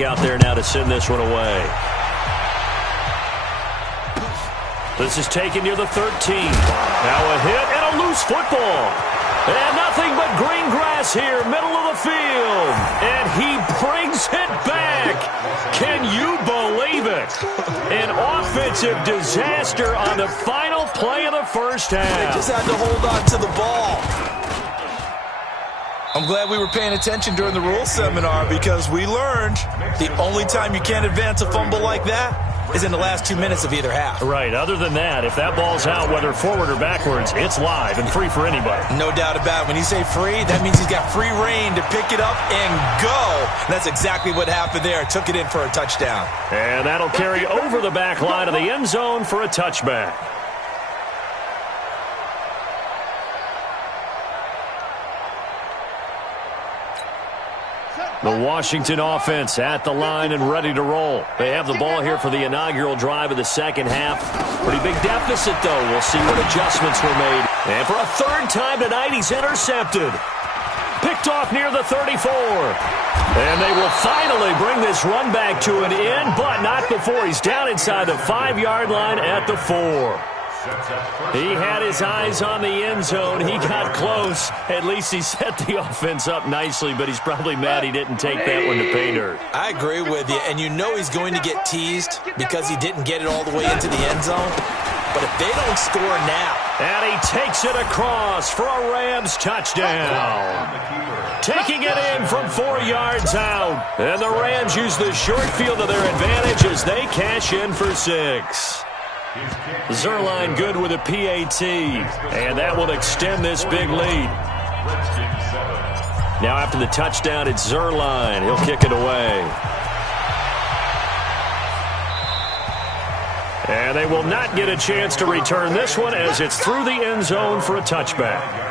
back out there now to send this one away. This is taken near the 13. Now a hit and a loose football. And nothing but green grass here, middle of the field. And he brings it back. Can you believe it? An offensive disaster on the final play of the first half. They just had to hold on to the ball. I'm glad we were paying attention during the rules seminar because we learned the only time you can't advance a fumble like that is in the last 2 minutes of either half. Right. Other than that, if that ball's out, whether forward or backwards, it's live and free for anybody. No doubt about it. When you say free, that means he's got free reign to pick it up and go. And that's exactly what happened there. Took it in for a touchdown. And that'll carry over the back line of the end zone for a touchback. The Washington offense at the line and ready to roll. They have the ball here for the inaugural drive of the second half. Pretty big deficit, though. We'll see what adjustments were made. And for a third time tonight, he's intercepted. Picked off near the 34. And they will finally bring this run back to an end, but not before he's down inside the 5-yard line at the 4. He had his eyes on the end zone. He got close. At least he set the offense up nicely, but he's probably mad he didn't take that one to pay dirt. I agree with you, and you know he's going to get teased because he didn't get it all the way into the end zone. But if they don't score now. And he takes it across for a Rams touchdown. Taking it in from 4 yards out. And the Rams use the short field to their advantage as they cash in for 6. Zuerlein good with a PAT, and that will extend this big lead. Now after the touchdown, it's Zuerlein. He'll kick it away. And they will not get a chance to return this one as it's through the end zone for a touchback.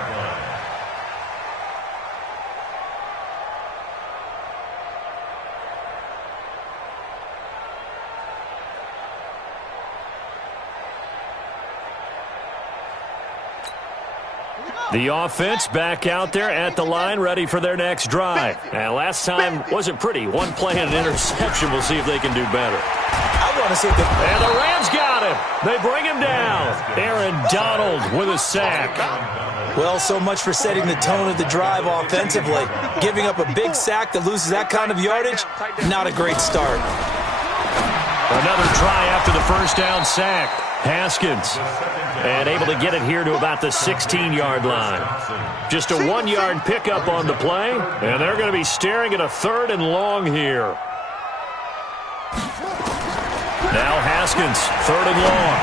The offense back out there at the line, ready for their next drive. And last time wasn't pretty. One play and an interception. We'll see if they can do better. I want to see if they... And the Rams got him. They bring him down. Aaron Donald with a sack. Well, so much for setting the tone of the drive offensively. Giving up a big sack that loses that kind of yardage, not a great start. Another try after the first down sack. Haskins. And able to get it here to about the 16-yard line. Just a 1-yard pickup on the play. And they're going to be staring at a 3rd and long here. Now Haskins, 3rd and long.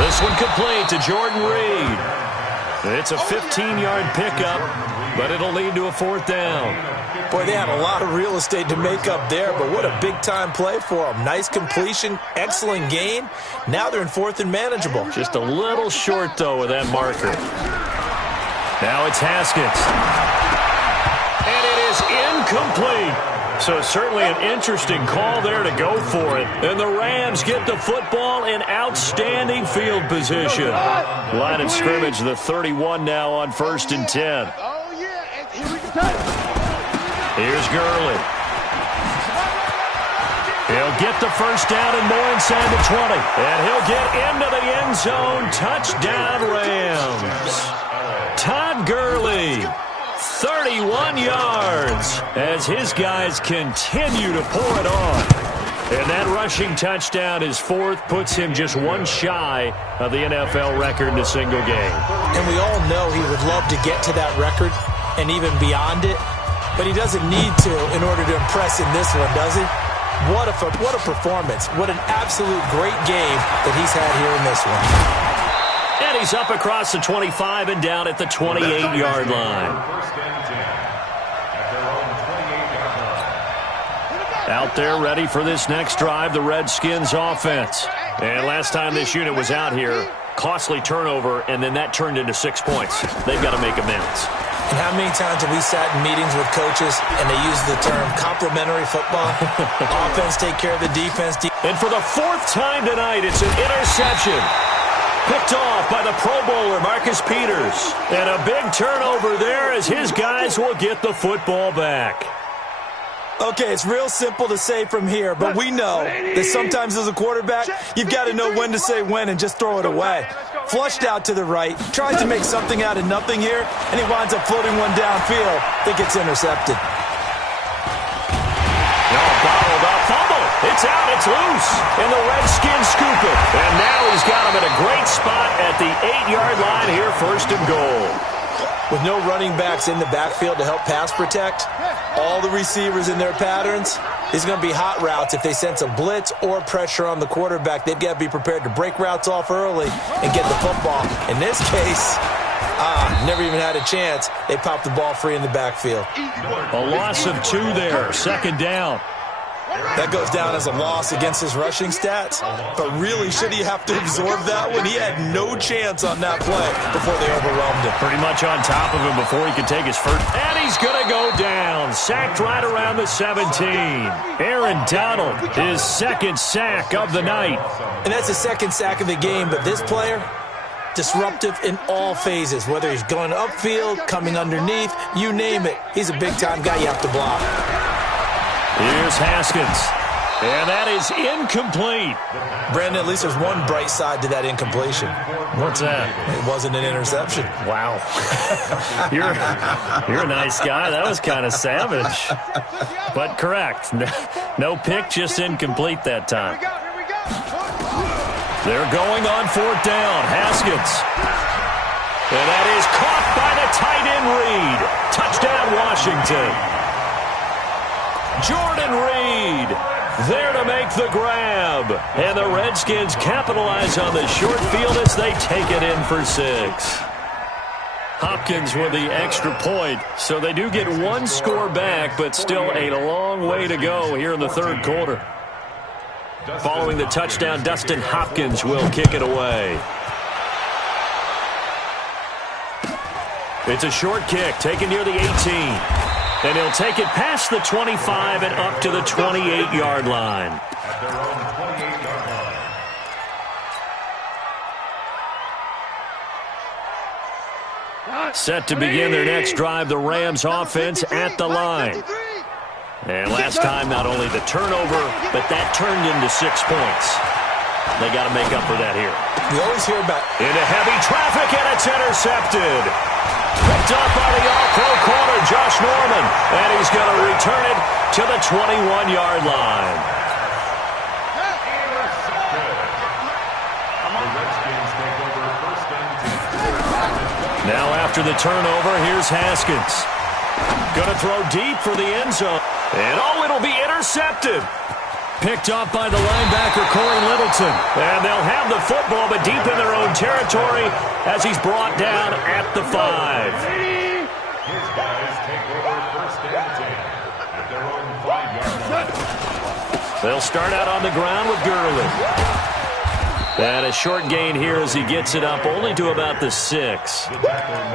This one complete to Jordan Reed. It's a 15-yard pickup, but it'll lead to a 4th down. Boy, they had a lot of real estate to make up there, but what a big-time play for them. Nice completion, excellent gain. Now they're in 4th and manageable. Just a little short, though, with that marker. Now it's Haskins. And it is incomplete. So certainly an interesting call there to go for it. And the Rams get the football in outstanding field position. Line of scrimmage, the 31 now on 1st and 10. Here's Gurley. He'll get the first down and more inside the 20. And he'll get into the end zone. Touchdown, Rams. Todd Gurley, 31 yards as his guys continue to pour it on. And that rushing touchdown, his 4th, puts him just one shy of the NFL record in a single game. And we all know he would love to get to that record and even beyond it. But he doesn't need to in order to impress in this one, does he? What a performance. What an absolute great game that he's had here in this one. And he's up across the 25 and down at the 28-yard line. Out there ready for this next drive, the Redskins offense. And last time this unit was out here, costly turnover, and then that turned into 6 points. They've got to make amends. And how many times have we sat in meetings with coaches and they use the term complementary football? Offense take care of the defense. And for the 4th time tonight, it's an interception. Picked off by the Pro Bowler, Marcus Peters. And a big turnover there as his guys will get the football back. Okay, it's real simple to say from here, but we know that sometimes as a quarterback, you've got to know when to say when and just throw it away. Flushed out to the right, tries to make something out of nothing here, and he winds up floating one downfield that gets intercepted. Bottled up fumble. It's out, it's loose, and the Redskins scoop it. And now he's got him in a great spot at the 8-yard line here, 1st and goal. With no running backs in the backfield to help pass protect, all the receivers in their patterns, these are going to be hot routes. If they sense a blitz or pressure on the quarterback, they've got to be prepared to break routes off early and get the football. In this case, never even had a chance. They popped the ball free in the backfield. A loss of 2 there, 2nd down. That goes down as a loss against his rushing stats. But really, should he have to absorb that one? He had no chance on that play before they overwhelmed him. Pretty much on top of him before he could take his first. And he's going to go down. Sacked right around the 17. Aaron Donald, his 2nd sack of the night. And that's the 2nd sack of the game. But this player, disruptive in all phases. Whether he's going upfield, coming underneath, you name it. He's a big-time guy you have to block. Here's Haskins. And that is incomplete. Brandon, at least there's one bright side to that incompletion. What's that? It wasn't an interception. Wow. You're a nice guy. That was kind of savage. But correct. No pick, just incomplete that time. They're going on 4th down. Haskins. And that is caught by the tight end Reed. Touchdown, Washington. Jordan Reed there to make the grab. And the Redskins capitalize on the short field as they take it in for 6. Hopkins with the extra point. So they do get 1 score back, but still a long way to go here in the 3rd quarter. Following the touchdown, Dustin Hopkins will kick it away. It's a short kick taken near the 18. And he'll take it past the 25 and up to the 28-yard line. Set to begin their next drive, the Rams offense at the line. And last time, not only the turnover, but that turned into 6 points. They got to make up for that here. We always hear about into heavy traffic, and it's intercepted. Picked up by the all-pro corner, Josh Norman. And he's going to return it to the 21-yard line. Now after the turnover, here's Haskins. Going to throw deep for the end zone. And it'll be intercepted. Picked up by the linebacker, Corey Littleton. And they'll have the football, but deep in their own territory as he's brought down at the 5. His guys take over 1st and 10 at their own 5-yard line. They'll start out on the ground with Gurley. And a short gain here as he gets it up only to about the 6.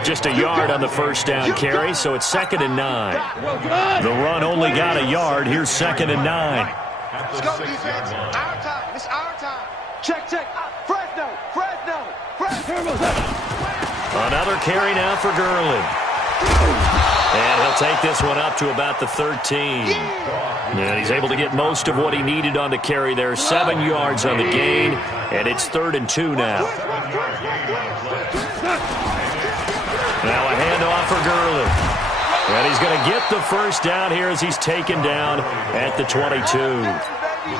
Just a yard on the 1st down carry, so it's 2nd and 9. The run only got a yard. Here's 2nd and 9. Let's go, defense. Our time. It's our time. Check. Fresno. Another carry now for Gurley. And he'll take this one up to about the 13. And he's able to get most of what he needed on the carry there. 7 yards on the gain. And it's 3rd and 2 now. Now a handoff for Gurley. And he's going to get the 1st down here as he's taken down at the 22.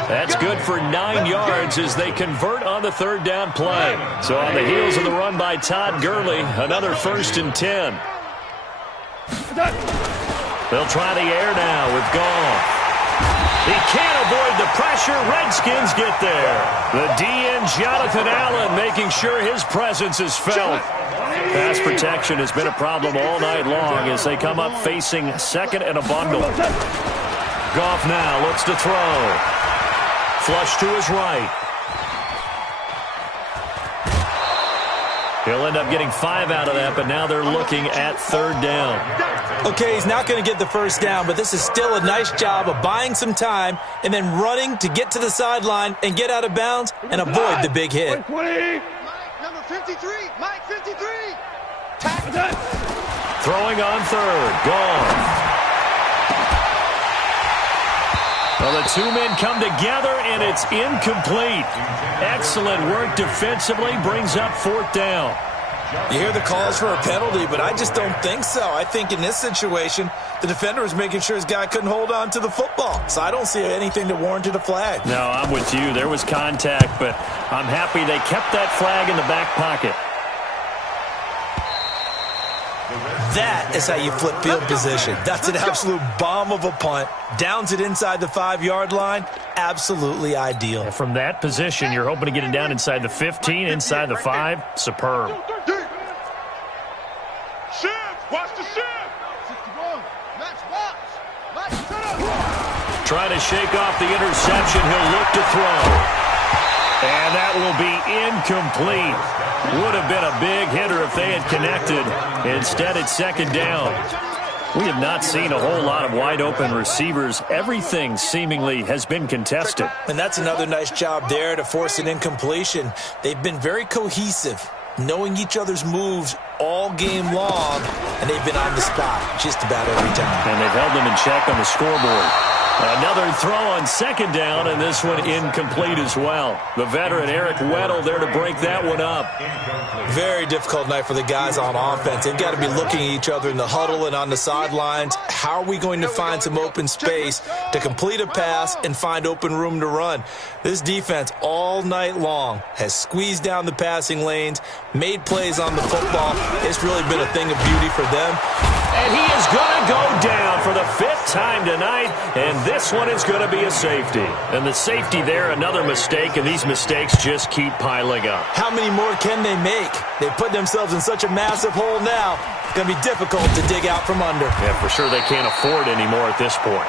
That's good for 9 yards as they convert on the 3rd down play. So on the heels of the run by Todd Gurley, another 1st and 10. They'll try the air now with Goff. He can't avoid the pressure. Redskins get there. The DN, Jonathan Allen, making sure his presence is felt. Pass protection has been a problem all night long as they come up facing 2nd and a bundle. Goff now looks to throw. Flush to his right. He'll end up getting 5 out of that, but now they're looking at 3rd down. Okay, he's not going to get the 1st down, but this is still a nice job of buying some time and then running to get to the sideline and get out of bounds and avoid the big hit. Mike, number 53. Mike, 53. Tackle. Throwing on 3rd. Gone. Well, the two men come together, and it's incomplete. Excellent work defensively, brings up 4th down. You hear the calls for a penalty, but I just don't think so. I think in this situation, the defender was making sure his guy couldn't hold on to the football. So I don't see anything that warranted a flag. No, I'm with you. There was contact, but I'm happy they kept that flag in the back pocket. That is how you flip field position. That's an absolute bomb of a punt. Downs it inside the 5-yard line. Absolutely ideal. And from that position, you're hoping to get it down inside the 15, inside the 5. Superb. Watch the shift. 61. Match box. Trying to shake off the interception. He'll look to throw. And that will be incomplete. Would have been a big hitter if they had connected. Instead, it's 2nd down. We have not seen a whole lot of wide-open receivers. Everything seemingly has been contested. And that's another nice job there to force an incompletion. They've been very cohesive, knowing each other's moves all game long, and they've been on the spot just about every time. And they've held them in check on the scoreboard. Another throw on 2nd down, and this one incomplete as well. The veteran Eric Weddle there to break that one up. Very difficult night for the guys on offense. They've got to be looking at each other in the huddle and on the sidelines. How are we going to find some open space to complete a pass and find open room to run? This defense all night long has squeezed down the passing lanes, made plays on the football. It's really been a thing of beauty for them. And he is going to go down for the 5th time tonight, and this one is going to be a safety. And the safety there, another mistake, and these mistakes just keep piling up. How many more can they make? They put themselves in such a massive hole now. It's going to be difficult to dig out from under. Yeah, for sure they can't afford any more at this point.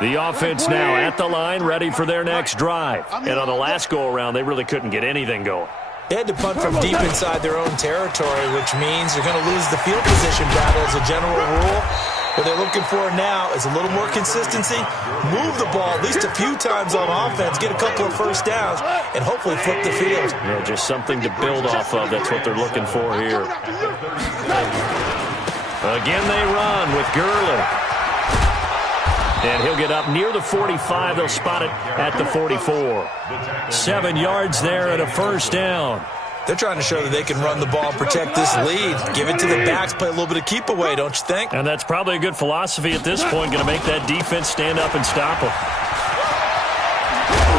The offense now at the line, ready for their next drive. And on the last go-around, they really couldn't get anything going. They had to punt from deep inside their own territory, which means they're going to lose the field position battle as a general rule. What they're looking for now is a little more consistency, move the ball at least a few times on offense, get a couple of first downs, and hopefully flip the field. Yeah, just something to build off of. That's what they're looking for here. Again, they run with Gurley. And he'll get up near the 45. They'll spot it at the 44. 7 yards there and a first down. They're trying to show that they can run the ball and protect this lead. Give it to the backs, play a little bit of keep away, don't you think? And that's probably a good philosophy at this point, going to make that defense stand up and stop them.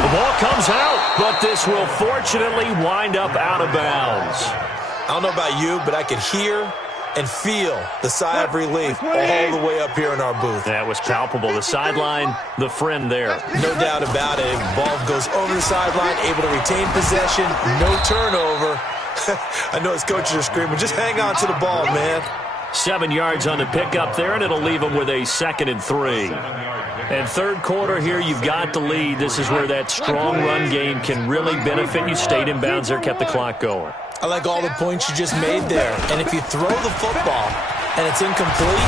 The ball comes out, but this will fortunately wind up out of bounds. I don't know about you, but I could hear and feel the sigh of relief all the way up here in our booth. That was palpable. The sideline, the friend there. No doubt about it. The ball goes over the sideline, able to retain possession, no turnover. I know his coaches are screaming, just hang on to the ball, man. 7 yards on the pickup there, and it'll leave them with a 2nd and 3. And third quarter here, you've got the lead. This is where that strong run game can really benefit you. Stayed in bounds there, kept the clock going. I like all the points you just made there. And if you throw the football and it's incomplete,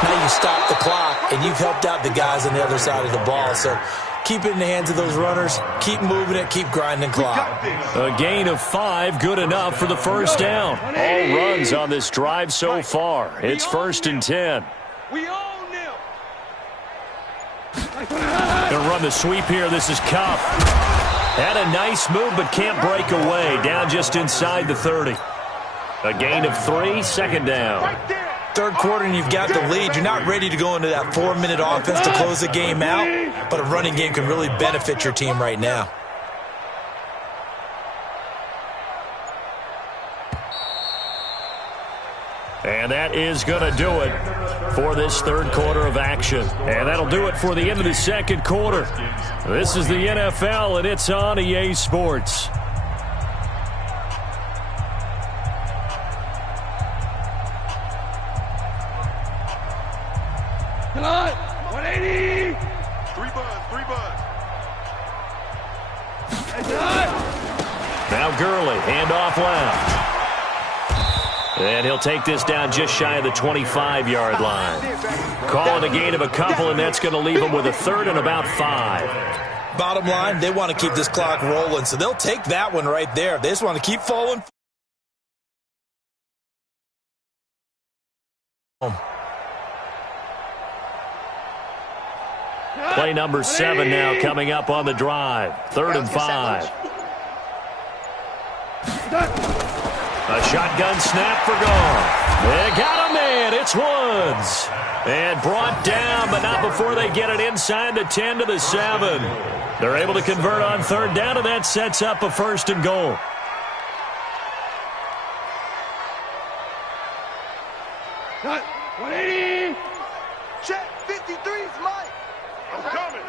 now you stop the clock, and you've helped out the guys on the other side of the ball. So keep it in the hands of those runners. Keep moving it. Keep grinding clock. A gain of 5, good enough for the first down. All runs on this drive so far. It's 1st and 10. We own them. Gonna run the sweep here. This is Cup. Had a nice move, but can't break away. Down just inside the 30. A gain of 3, 2nd down. Third quarter, and you've got the lead. You're not ready to go into that 4-minute offense to close the game out, but a running game can really benefit your team right now. And that is going to do it for this third quarter of action. And that'll do it for the end of the second quarter. This is the NFL, and it's on EA Sports. Come on, 180. 3 buzz. Now Gurley, handoff left. And he'll take this down just shy of the 25-yard line. Calling a gain of a couple, and that's going to leave him with a 3rd and about 5. Bottom line, they want to keep this clock rolling, so they'll take that one right there. They just want to keep falling Play number 7 now coming up on the drive. 3rd and 5. A shotgun snap for Goff. They got a man. It's Woods. And brought down, but not before they get it inside the 10 to the 7. They're able to convert on 3rd down, and that sets up a 1st and goal. Cut. 180. Check. 53's Mike. I'm coming.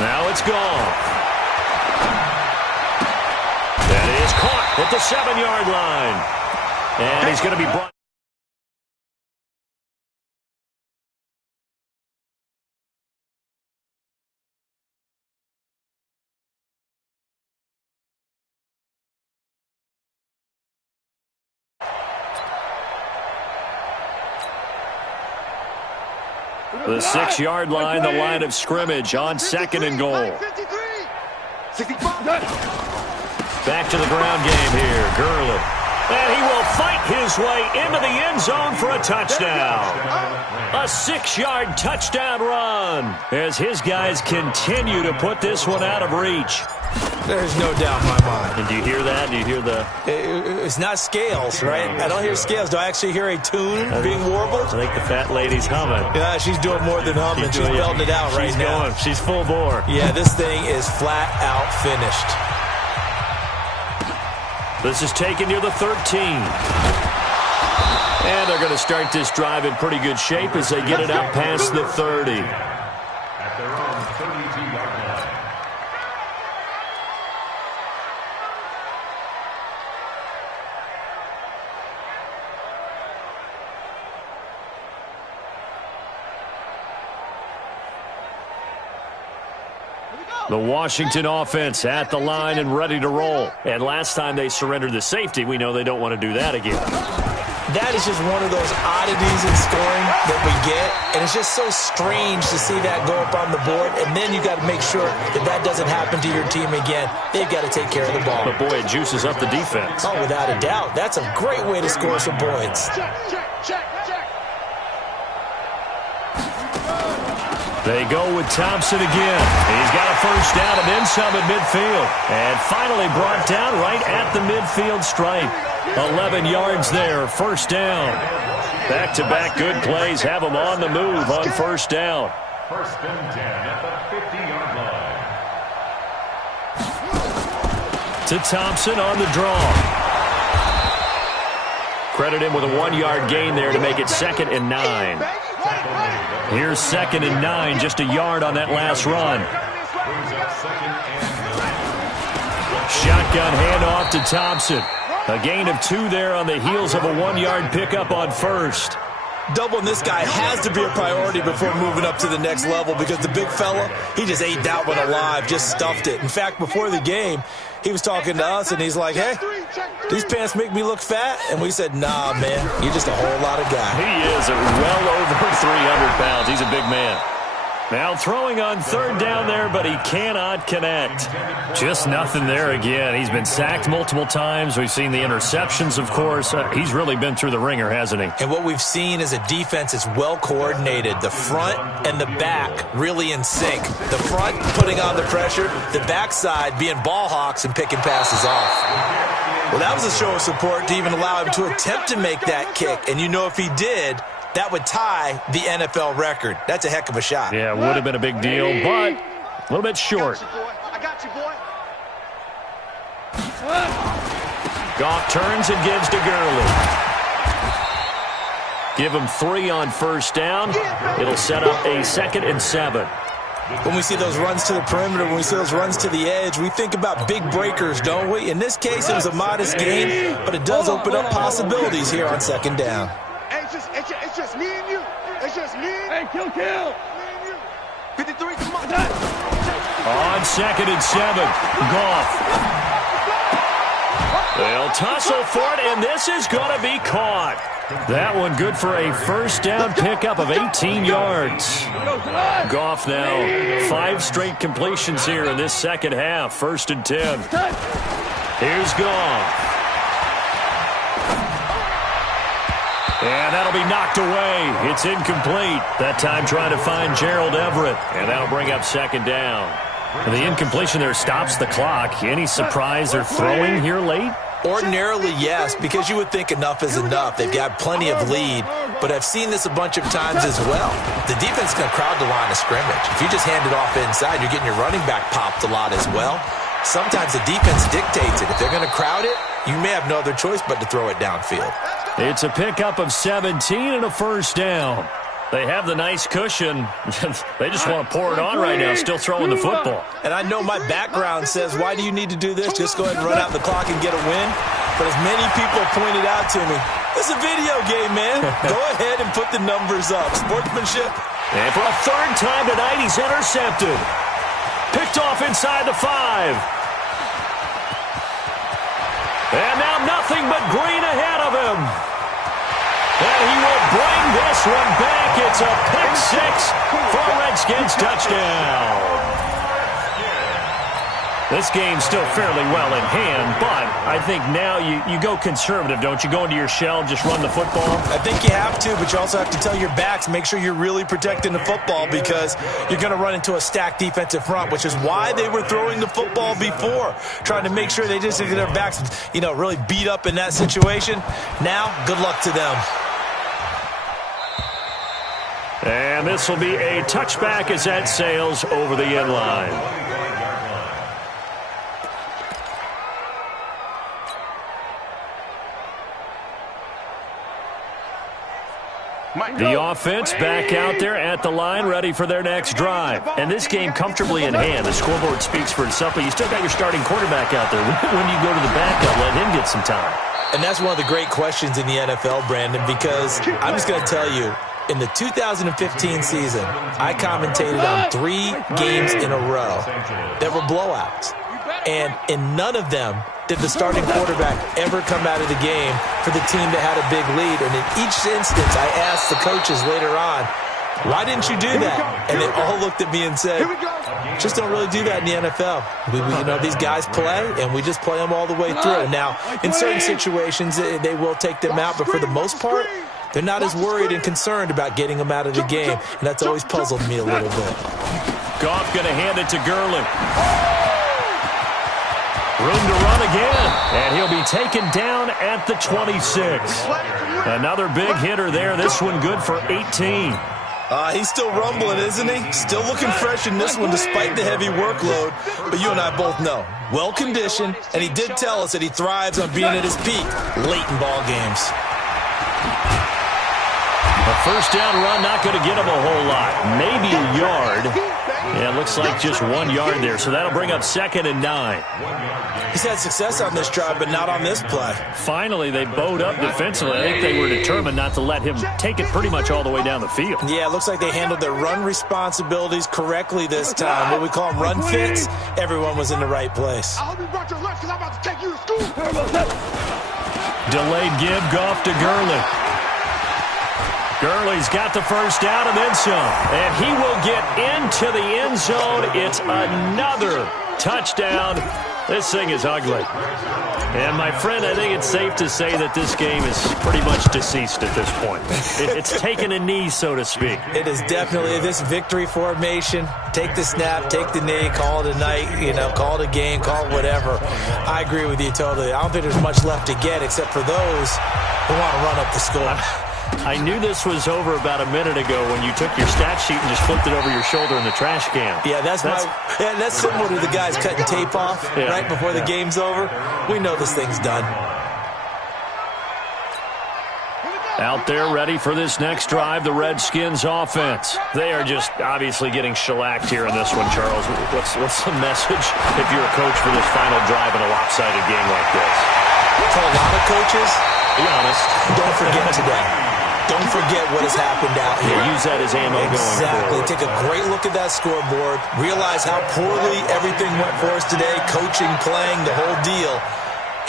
Now it's gone. That is caught at the 7-yard line. And he's going to be brought. The 6-yard line, the line of scrimmage on 2nd and goal. 65. Back to the ground game here. Gurley. And he will fight his way into the end zone for a touchdown. A 6-yard touchdown run as his guys continue to put this one out of reach. There's no doubt in my mind. And do you hear that? Do you hear the... It's not scales, right? I don't hear scales. Do I actually hear a tune being warbled? I think the fat lady's humming. Yeah, she's doing more than humming. She's belting it out right now. Going. She's full bore. Yeah, this thing is flat out finished. This is taken near the 13. And they're going to start this drive in pretty good shape as they get it out past the 30. At their own 32-yard line. The Washington offense at the line and ready to roll. And last time they surrendered the safety, we know they don't want to do that again. That is just one of those oddities in scoring that we get, and it's just so strange to see that go up on the board, and then you got to make sure that that doesn't happen to your team again. They've got to take care of the ball. But, boy, it juices up the defense. Oh, without a doubt. That's a great way to score some points. Check. They go with Thompson again. He's got a 1st down and then some at midfield. And finally brought down right at the midfield stripe. 11 yards there, 1st down. Back-to-back good plays have them on the move on 1st down. 1st and 10 at the 50-yard line. To Thompson on the draw. Credit him with a 1-yard gain there to make it 2nd and 9. Here's 2nd and 9, just a yard on that last run. Shotgun handoff to Thompson. A gain of 2 there on the heels of a 1-yard pickup on 1st. Doubling this guy has to be a priority before moving up to the next level because the big fella, he just ate that one alive, just stuffed it. In fact, before the game, he was talking to us, and he's like, hey, these pants make me look fat? And we said, nah, man, you're just a whole lot of guy. He is well over 300 pounds. He's a big man. Now throwing on 3rd down there, but he cannot connect. Just nothing there again. He's been sacked multiple times. We've seen the interceptions, of course. He's really been through the ringer, hasn't he? And what we've seen is a defense that's well coordinated. The front and the back really in sync. The front putting on the pressure, the backside being ball hawks and picking passes off. Well, that was a show of support to even allow him to attempt to make that kick. And you know if he did, that would tie the NFL record. That's a heck of a shot. Yeah, it would have been a big deal, but a little bit short. I got you, boy. Goff turns and gives to Gurley. Give him 3 on 1st down. It'll set up a 2nd and 7. When we see those runs to the perimeter, when we see those runs to the edge, we think about big breakers, don't we? In this case, it was a modest gain, but it does open up possibilities here on 2nd down. Hey, it's just me and you. It's just me. Hey, kill. Me and you. 53, come on. On 2nd and 7, Goff. They'll tussle for it, and this is going to be caught. That one good for a 1st down pickup of 18 yards. Goff now 5 straight completions here in this 2nd half. 1st and 10. Here's Goff. And that'll be knocked away. It's incomplete. That time trying to find Gerald Everett. And that'll bring up second down. The incompletion there stops the clock. Any surprise they're throwing here late? Ordinarily, yes, because you would think enough is enough. They've got plenty of lead, but I've seen this a bunch of times as well. The defense can crowd the line of scrimmage. If you just hand it off inside, you're getting your running back popped a lot as well. Sometimes the defense dictates it. If they're going to crowd it, you may have no other choice but to throw it downfield. It's a pickup of 17 and a first down. They have the nice cushion. They just want to pour it on right now, still throwing the football. And I know my background says, why do you need to do this? Just go ahead and run out the clock and get a win. But as many people pointed out to me, it's a video game, man. Go ahead and put the numbers up. Sportsmanship. And for a third time tonight, he's intercepted. Picked off inside the 5. And now nothing but green ahead of him. And he will bring this one back. It's a pick-6 for a Redskins touchdown. This game's still fairly well in hand, but I think now you go conservative, don't you? Go into your shell, just run the football? I think you have to, but you also have to tell your backs, make sure you're really protecting the football because you're going to run into a stacked defensive front, which is why they were throwing the football before, trying to make sure they just get their backs, really beat up in that situation. Now, good luck to them. And this will be a touchback as that sails over the end line. The offense back out there at the line, ready for their next drive. And this game comfortably in hand. The scoreboard speaks for itself, but you still got your starting quarterback out there. When you go to the backup, let him get some time. And that's one of the great questions in the NFL, Brandon, because I'm just going to tell you, in the 2015 season, I commentated on 3 games in a row that were blowouts. And in none of them did the starting quarterback ever come out of the game for the team that had a big lead. And in each instance, I asked the coaches later on, why didn't you do that? And they all looked at me and said, just don't really do that in the NFL. These guys play, and we just play them all the way through. Now, in certain situations, they will take them out, but for the most part, they're not as worried and concerned about getting them out of the game, and that's always puzzled me a little bit. Goff going to hand it to Gurley. Room to run again, and he'll be taken down at the 26. Another big hitter there. This one good for 18. He's still rumbling, isn't he? Still looking fresh in this one despite the heavy workload. But you and I both know, well-conditioned, and he did tell us that he thrives on being at his peak late in ball games. A first down run, not going to get him a whole lot. Maybe a yard. Yeah, it looks like just 1 yard there, so that'll bring up 2nd and 9. He's had success on this drive, but not on this play. Finally, they bowed up defensively. I think they were determined not to let him take it pretty much all the way down the field. Yeah, it looks like they handled their run responsibilities correctly this time. What we call them run fits, everyone was in the right place. I hope you brought your lunch because I'm about to take you to school. Delayed give, Goff to Gurley. Gurley's got the first down and then some. And he will get into the end zone. It's another touchdown. This thing is ugly. And, my friend, I think it's safe to say that this game is pretty much deceased at this point. It's taken a knee, so to speak. It is definitely this victory formation. Take the snap, take the knee, call it a night, call it a game, call it whatever. I agree with you totally. I don't think there's much left to get except for those who want to run up the score. I knew this was over about a minute ago when you took your stat sheet and just flipped it over your shoulder in the trash can. Yeah, that's similar to the guys cutting tape off right before the game's over. We know this thing's done. Out there ready for this next drive, the Redskins offense. They are just obviously getting shellacked here in this one, Charles. What's the message if you're a coach for this final drive in a lopsided game like this? For a lot of coaches, be honest, don't forget today. Don't forget what has happened out here. Yeah, use that as ammo going forward. Take a great look at that scoreboard. Realize how poorly everything went for us today. Coaching, playing, the whole deal.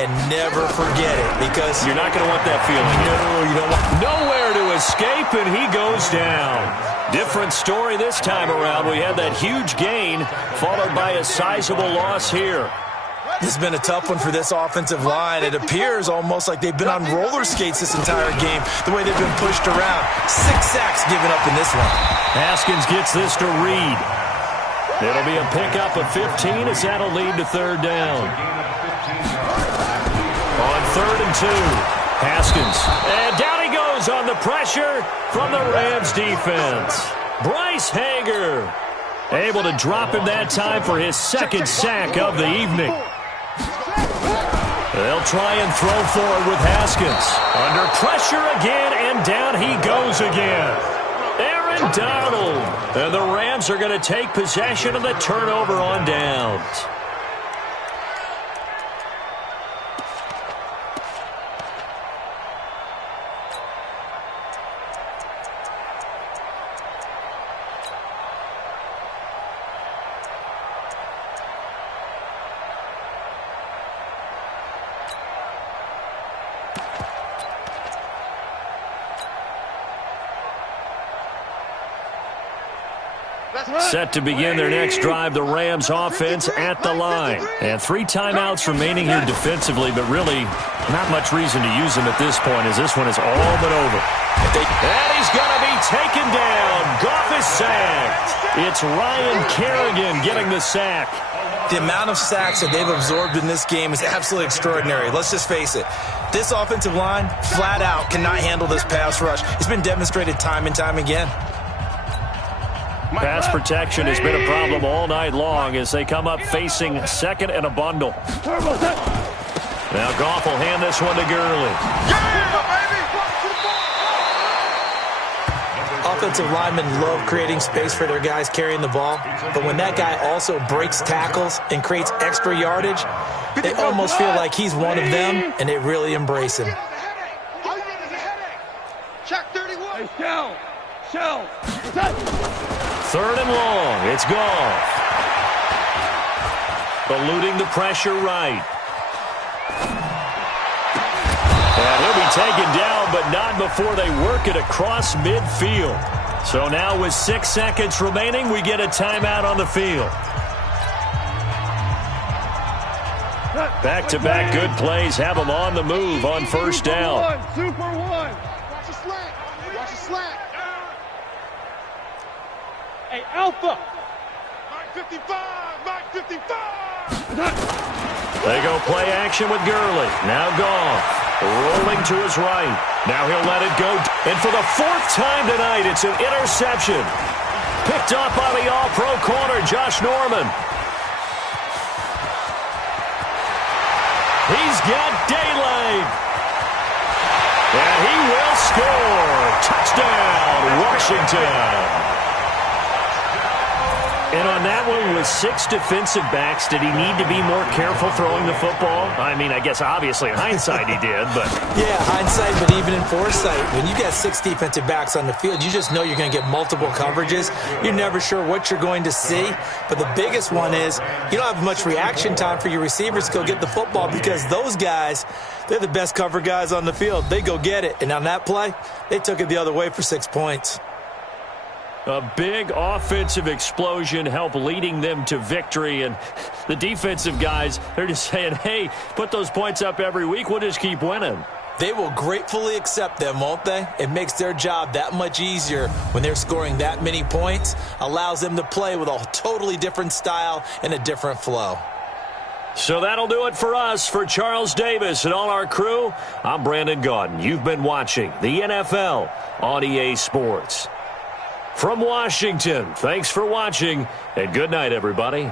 And never forget it because you're not going to want that feeling. No, you don't want. Nowhere to escape, and he goes down. Different story this time around. We had that huge gain followed by a sizable loss here. This has been a tough one for this offensive line. It appears almost like they've been on roller skates this entire game, the way they've been pushed around. 6 sacks given up in this one. Haskins gets this to Reed. It'll be a pickup of 15 as that'll lead to third down. On 3rd and 2, Haskins. And down he goes on the pressure from the Rams defense. Bryce Hager able to drop him that time for his 2nd sack of the evening. They'll try and throw forward with Haskins. Under pressure again, and down he goes again. Aaron Donald. And the Rams are going to take possession of the turnover on downs. Set to begin their next drive, the Rams offense at the line. And 3 timeouts remaining here defensively, but really not much reason to use them at this point as this one is all but over. And he's going to be taken down. Goff is sacked. It's Ryan Kerrigan getting the sack. The amount of sacks that they've absorbed in this game is absolutely extraordinary. Let's just face it. This offensive line, flat out, cannot handle this pass rush. It's been demonstrated time and time again. Pass protection has been a problem all night long as they come up facing 2nd and a bundle. Now Goff will hand this one to Gurley. Offensive linemen love creating space for their guys carrying the ball, but when that guy also breaks tackles and creates extra yardage, they almost feel like he's one of them, and they really embrace him. Check 31. Shell. 3rd and long. It's Goff. Eluding the pressure right. And he'll be taken down, but not before they work it across midfield. So now with 6 seconds remaining, we get a timeout on the field. Back-to-back good plays have them on the move on 1st down. Super one. Watch the slack. Watch the slack. Hey, Alpha. Mike 55. Mike 55. They go play action with Gurley. Now Goff. Rolling to his right. Now he'll let it go. And for the 4th time tonight, it's an interception. Picked up by the all-pro corner, Josh Norman. He's got daylight. And he will score. Touchdown, Washington. And on that one, with 6 defensive backs, did he need to be more careful throwing the football? I mean, I guess obviously in hindsight he did, but... Yeah, hindsight, but even in foresight, when you got 6 defensive backs on the field, you just know you're going to get multiple coverages. You're never sure what you're going to see. But the biggest one is you don't have much reaction time for your receivers to go get the football because those guys, they're the best cover guys on the field. They go get it. And on that play, they took it the other way for 6 points. A big offensive explosion helped leading them to victory. And the defensive guys, they're just saying, hey, put those points up every week. We'll just keep winning. They will gratefully accept them, won't they? It makes their job that much easier when they're scoring that many points. Allows them to play with a totally different style and a different flow. So that'll do it for us. For Charles Davis and all our crew, I'm Brandon Gaudin. You've been watching the NFL on EA Sports. From Washington, thanks for watching, and good night, everybody.